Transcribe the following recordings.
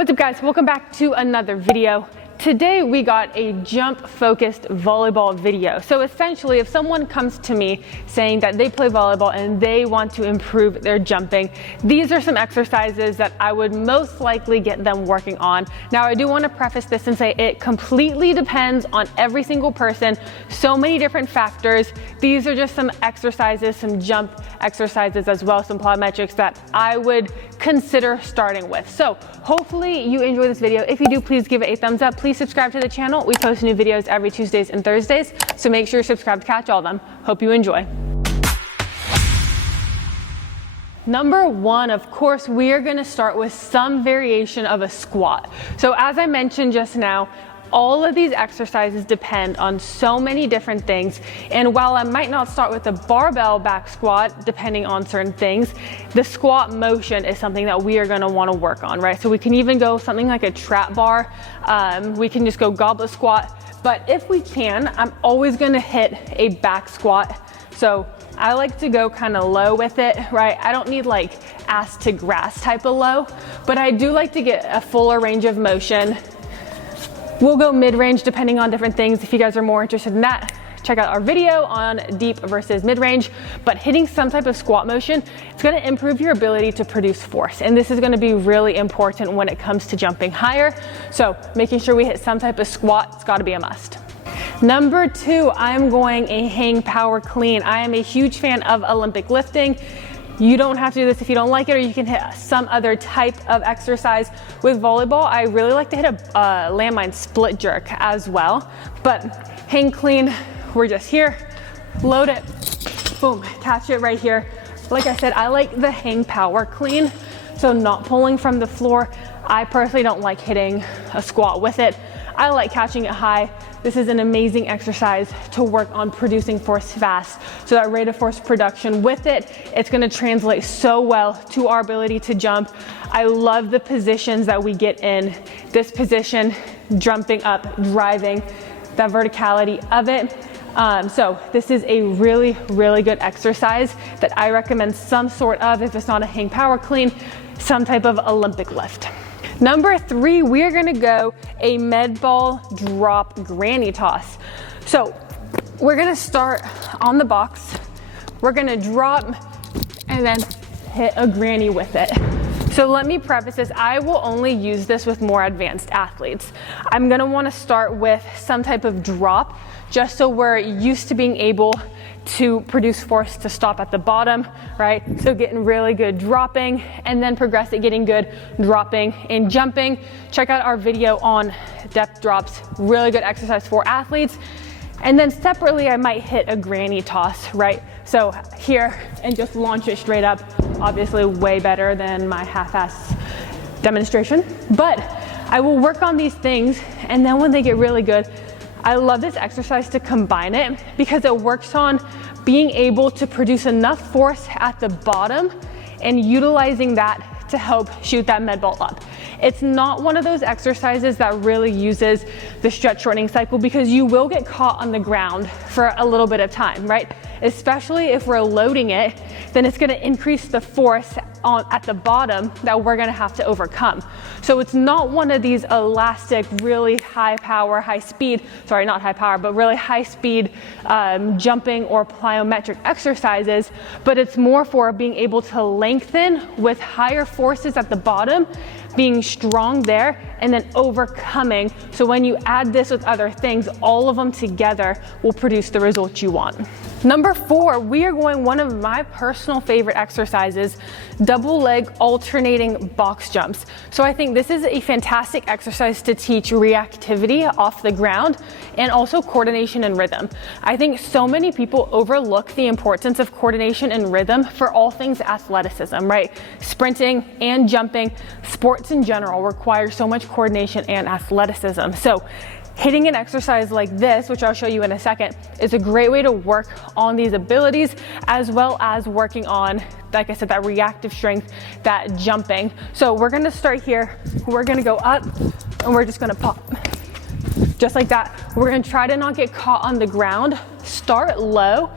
What's up guys, welcome back to another video. Today we got a jump focused volleyball video. So essentially if someone comes to me saying that they play volleyball and they want to improve their jumping, these are some exercises that I would most likely get them working on. Now I do want to preface this and say it completely depends on every single person. So many different factors. These are just some exercises, some jump exercises as well, some plyometrics that I would consider starting with. So hopefully you enjoy this video. If you do, please give it a thumbs up. Please subscribe to the channel. We post new videos every Tuesdays and Thursdays, so make sure you're subscribed to catch all of them. Hope you enjoy. Number one, of course, we are going to start with some variation of a squat. So as I mentioned just now, all of these exercises depend on so many different things. And while I might not start with a barbell back squat, depending on certain things, the squat motion is something that we are gonna wanna work on, right? So we can even go something like a trap bar. We can just go goblet squat. But if we can, I'm always gonna hit a back squat. So I like to go kind of low with it, right? I don't need like ass to grass type of low, but I do like to get a fuller range of motion. We'll go mid-range depending on different things. If you guys are more interested in that, check out our video on deep versus mid-range. But hitting some type of squat motion, it's gonna improve your ability to produce force. And this is gonna be really important when it comes to jumping higher. So making sure we hit some type of squat, it's gotta be a must. Number two, I'm going a hang power clean. I am a huge fan of Olympic lifting. You don't have to do this if you don't like it, or you can hit some other type of exercise. With volleyball, I really like to hit a landmine split jerk as well. But hang clean, we're just here, load it, boom, catch it right here. Like I said, I like the hang power clean, so not pulling from the floor. I personally don't like hitting a squat with it. I like catching it high. This is an amazing exercise to work on producing force fast. So that rate of force production with it, it's gonna translate so well to our ability to jump. I love the positions that we get in. This position, jumping up, driving, that verticality of it. So this is a really, really good exercise that I recommend some sort of, if it's not a hang power clean, some type of Olympic lift. Number three, we're gonna go a med ball drop granny toss. So we're gonna start on the box, we're gonna drop and then hit a granny with it. So let me preface this, I will only use this with more advanced athletes. I'm gonna wanna start with some type of drop, just so we're used to being able to produce force to stop at the bottom, right? So getting really good dropping and then progress it getting good dropping and jumping. Check out our video on depth drops, really good exercise for athletes. And then separately, I might hit a granny toss, right? So here and just launch it straight up. Obviously way better than my half-ass demonstration, but I will work on these things. And then when they get really good, I love this exercise to combine it because it works on being able to produce enough force at the bottom and utilizing that to help shoot that med ball up. It's not one of those exercises that really uses the stretch shortening cycle because you will get caught on the ground for a little bit of time, right? Especially if we're loading it, then it's gonna increase the force at the bottom that we're gonna have to overcome. So it's not one of these elastic, really high power, high speed, sorry, not high power, but really high speed jumping or plyometric exercises, but it's more for being able to lengthen with higher forces at the bottom, being strong there, and then overcoming. So when you add this with other things, all of them together will produce the result you want. Number four, we are going one of my personal favorite exercises, double leg alternating box jumps. So I think this is a fantastic exercise to teach reactivity off the ground and also coordination and rhythm. I think so many people overlook the importance of coordination and rhythm for all things athleticism, right? Sprinting and jumping, sports in general require so much coordination and athleticism. So hitting an exercise like this, which I'll show you in a second, is a great way to work on these abilities as well as working on, like I said, that reactive strength, that jumping. So we're gonna start here, we're gonna go up and we're just gonna pop. Just like that. We're gonna try to not get caught on the ground. Start low.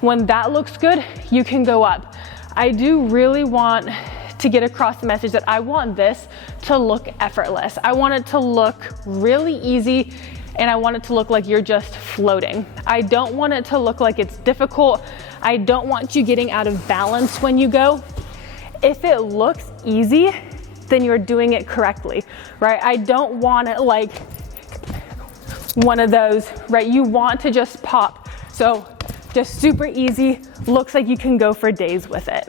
When that looks good, you can go up. I do really want to get across the message that I want this to look effortless. I want it to look really easy, and I want it to look like you're just floating. I don't want it to look like it's difficult. I don't want you getting out of balance when you go. If it looks easy, then you're doing it correctly, right? I don't want it like one of those, right? You want to just pop. So just super easy, looks like you can go for days with it.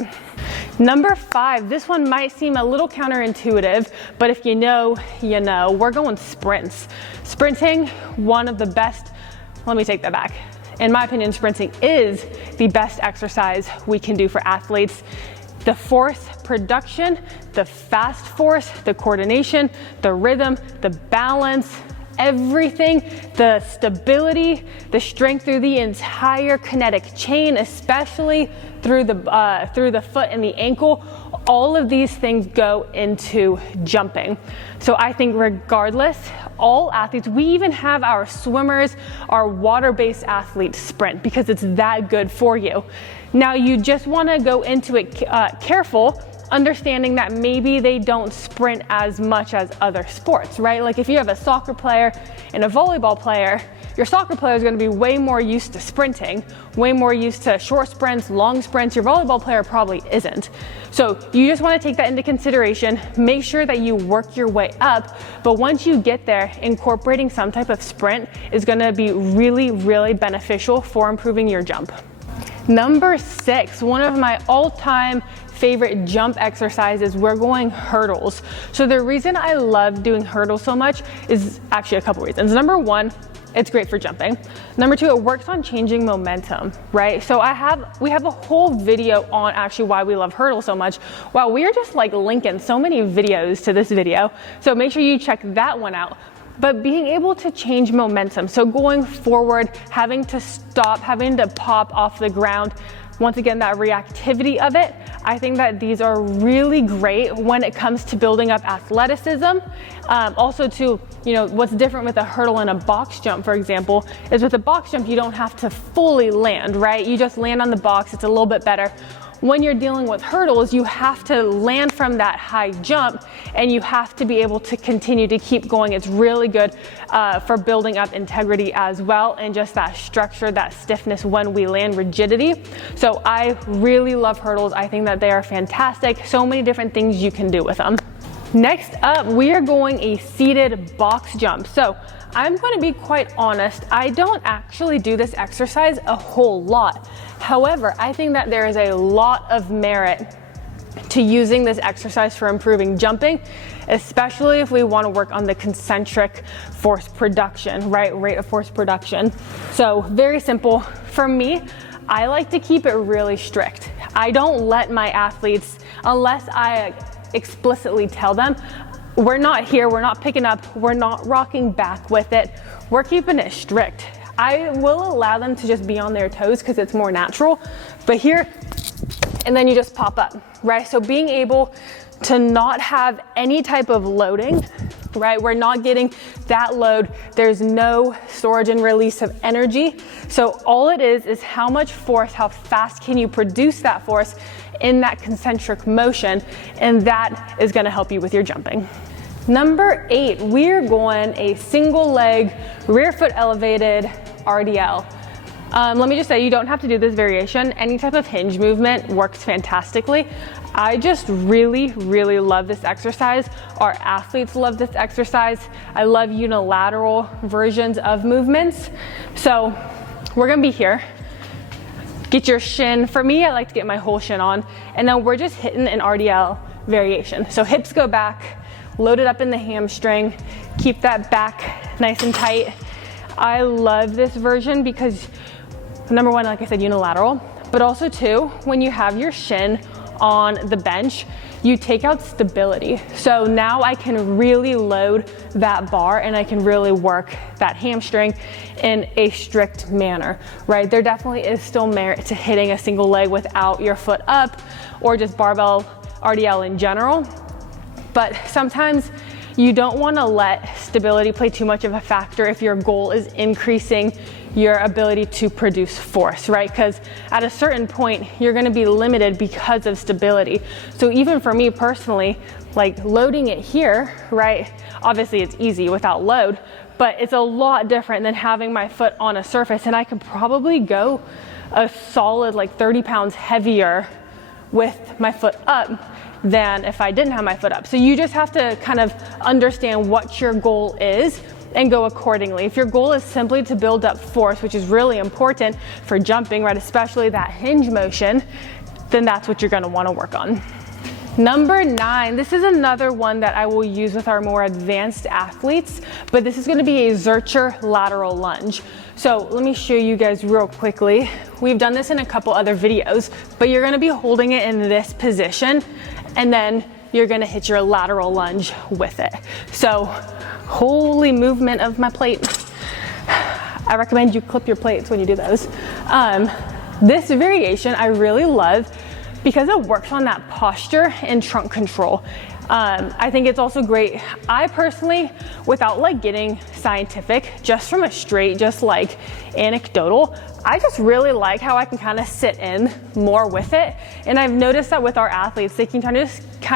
Number 5, this one might seem a little counterintuitive, but if you know, you know. We're going sprints. Sprinting, one of the best, let me take that back. In my opinion, sprinting is the best exercise we can do for athletes. The force production, the fast force, the coordination, the rhythm, the balance, everything, the stability, the strength through the entire kinetic chain, especially through the foot and the ankle. All of these things go into jumping. So I think regardless, all athletes, we even have our swimmers, our water-based athletes sprint because it's that good for you. Now you just want to go into it careful, understanding that maybe they don't sprint as much as other sports, right? Like if you have a soccer player and a volleyball player, your soccer player is going to be way more used to sprinting, way more used to short sprints, long sprints. Your volleyball player probably isn't. So you just want to take that into consideration, make sure that you work your way up, but once you get there, incorporating some type of sprint is going to be really, really beneficial for improving your jump. Number 6, one of my all-time favorite jump exercises, we're going hurdles. So the reason I love doing hurdles so much is actually a couple reasons. Number 1, it's great for jumping. Number 2, it works on changing momentum, right? So we have a whole video on actually why we love hurdles so much. Wow, we are just like linking so many videos to this video. So make sure you check that one out. But being able to change momentum, so going forward, having to stop, having to pop off the ground, once again, that reactivity of it, I think that these are really great when it comes to building up athleticism. Also to, what's different with a hurdle and a box jump, for example, is with a box jump, you don't have to fully land, right? You just land on the box, it's a little bit better. When you're dealing with hurdles, you have to land from that high jump and you have to be able to continue to keep going. It's really good for building up integrity as well, and just that structure, that stiffness when we land, rigidity. So I really love hurdles. I think that they are fantastic. So many different things you can do with them. Next up, we are going a seated box jump. So I'm going to be quite honest, I don't actually do this exercise a whole lot. However, I think that there is a lot of merit to using this exercise for improving jumping, especially if we want to work on the concentric force production, right? Rate of force production. So very simple. For me, I like to keep it really strict. I don't let my athletes, unless I explicitly tell them, we're not here, we're not picking up, we're not rocking back with it, we're keeping it strict. I will allow them to just be on their toes because it's more natural, but here, and then you just pop up, right? So being able to not have any type of loading, right? We're not getting that load. There's no storage and release of energy. So all it is how much force, how fast can you produce that force in that concentric motion, and that is going to help you with your jumping. Number 8, we're going a single leg, rear foot elevated RDL. Let me just say, you don't have to do this variation. Any type of hinge movement works fantastically. I just really, really love this exercise. Our athletes love this exercise. I love unilateral versions of movements. So we're gonna be here. Get your shin. For me, I like to get my whole shin on, and then we're just hitting an RDL variation. So hips go back, load it up in the hamstring, keep that back nice and tight. I love this version because, number 1, like I said, unilateral, but also 2, when you have your shin on the bench, you take out stability. So now I can really load that bar and I can really work that hamstring in a strict manner, right? There definitely is still merit to hitting a single leg without your foot up, or just barbell RDL in general. But sometimes you don't want to let stability play too much of a factor if your goal is increasing your ability to produce force, right? Because at a certain point, you're gonna be limited because of stability. So even for me personally, like loading it here, right? Obviously it's easy without load, but it's a lot different than having my foot on a surface, and I could probably go a solid like 30 pounds heavier with my foot up than if I didn't have my foot up. So you just have to kind of understand what your goal is and go accordingly. If your goal is simply to build up force, which is really important for jumping, right, especially that hinge motion, then that's what you're gonna wanna work on. Number 9, this is another one that I will use with our more advanced athletes, but this is gonna be a Zercher lateral lunge. So let me show you guys real quickly. We've done this in a couple other videos, but you're gonna be holding it in this position, and then you're gonna hit your lateral lunge with it. So, holy movement of my plate. I recommend you clip your plates when you do those. This variation I really love because it works on that posture and trunk control. I think it's also great. I personally, without like getting scientific, just from a straight, just like anecdotal, I just really like how I can kind of sit in more with it. And I've noticed that with our athletes, they can kind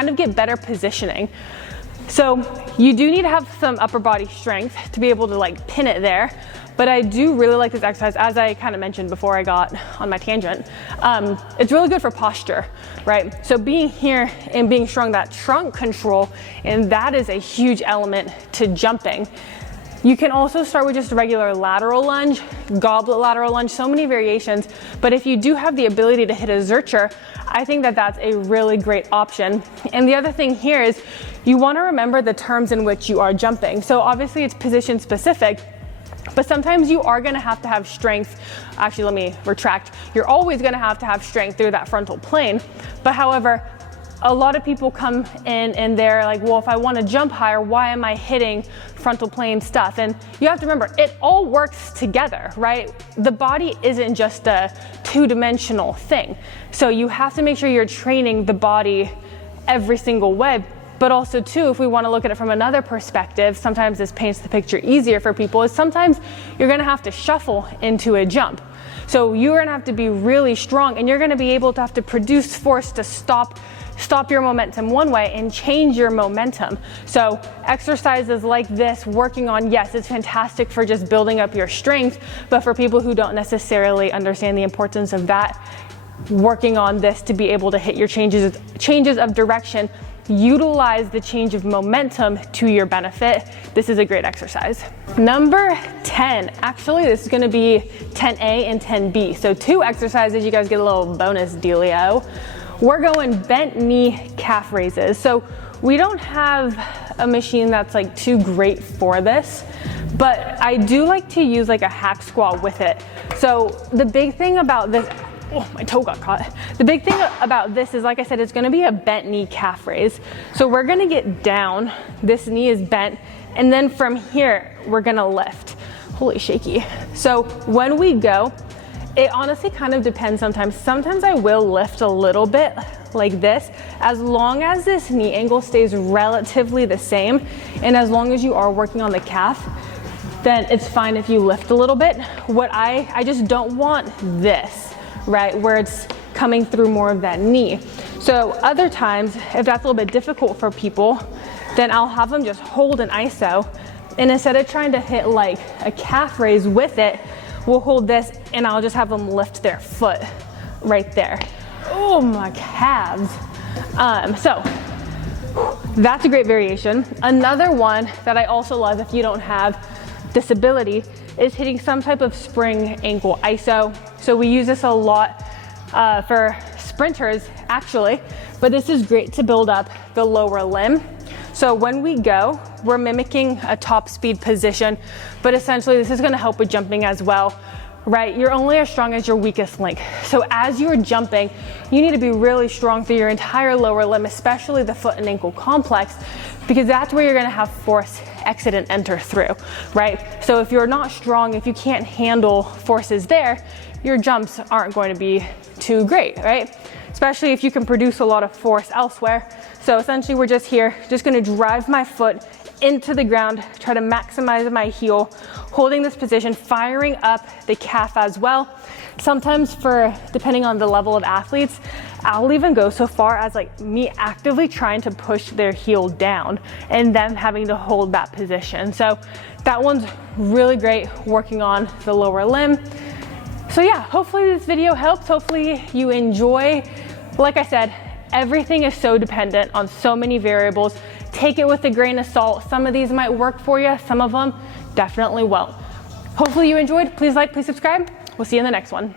of get better positioning. So you do need to have some upper body strength to be able to like pin it there. But I do really like this exercise, as I kind of mentioned before I got on my tangent. It's really good for posture, right? So being here and being strong, that trunk control, and that is a huge element to jumping. You can also start with just a regular lateral lunge, goblet lateral lunge, so many variations. But if you do have the ability to hit a Zercher, I think that that's a really great option. And the other thing here is you want to remember the terms in which you are jumping. So obviously it's position specific, but sometimes you are gonna have to have strength. Actually, let me retract. You're always gonna have to have strength through that frontal plane. But however, a lot of people come in and they're like, well, if I wanna jump higher, why am I hitting frontal plane stuff? And you have to remember, it all works together, right? The body isn't just a two-dimensional thing. So you have to make sure you're training the body every single way. But also too, if we want to look at it from another perspective, sometimes this paints the picture easier for people, is sometimes you're going to have to shuffle into a jump. So you're going to have to be really strong, and you're going to be able to have to produce force to stop your momentum one way and change your momentum. So exercises like this, working on, yes, it's fantastic for just building up your strength, but for people who don't necessarily understand the importance of that, working on this to be able to hit your changes of direction, utilize the change of momentum to your benefit. This is a great exercise. Number 10, actually this is gonna be 10A and 10B. So 2 exercises, you guys get a little bonus dealio. We're going bent knee calf raises. So we don't have a machine that's like too great for this, but I do like to use like a hack squat with it. So the big thing about this, oh, my toe got caught. The big thing about this is, like I said, it's gonna be a bent knee calf raise. So we're gonna get down, this knee is bent, and then from here, we're gonna lift. Holy shaky. So when we go, it honestly kind of depends sometimes. Sometimes I will lift a little bit like this, as long as this knee angle stays relatively the same, and as long as you are working on the calf, then it's fine if you lift a little bit. What I just don't want this, right, where it's coming through more of that knee. So other times, if that's a little bit difficult for people, then I'll have them just hold an iso, and instead of trying to hit like a calf raise with it, we'll hold this and I'll just have them lift their foot right there. Oh, my calves. So that's a great variation. Another one that I also love if you don't have disability is hitting some type of spring ankle iso. So we use this a lot for sprinters actually, but this is great to build up the lower limb. So when we go, we're mimicking a top speed position, but essentially this is gonna help with jumping as well, right? You're only as strong as your weakest link. So as you're jumping, you need to be really strong through your entire lower limb, especially the foot and ankle complex, because that's where you're gonna have force exit and enter through, right? So if you're not strong, if you can't handle forces there, your jumps aren't going to be too great, right? Especially if you can produce a lot of force elsewhere. So essentially we're just here, just gonna drive my foot into the ground, try to maximize my heel, holding this position, firing up the calf as well. Sometimes depending on the level of athletes, I'll even go so far as like me actively trying to push their heel down and them having to hold that position. So that one's really great working on the lower limb. So yeah, hopefully this video helps. Hopefully you enjoy. Like I said, everything is so dependent on so many variables. Take it with a grain of salt. Some of these might work for you, some of them definitely won't. Hopefully you enjoyed. Please like, please subscribe. We'll see you in the next one.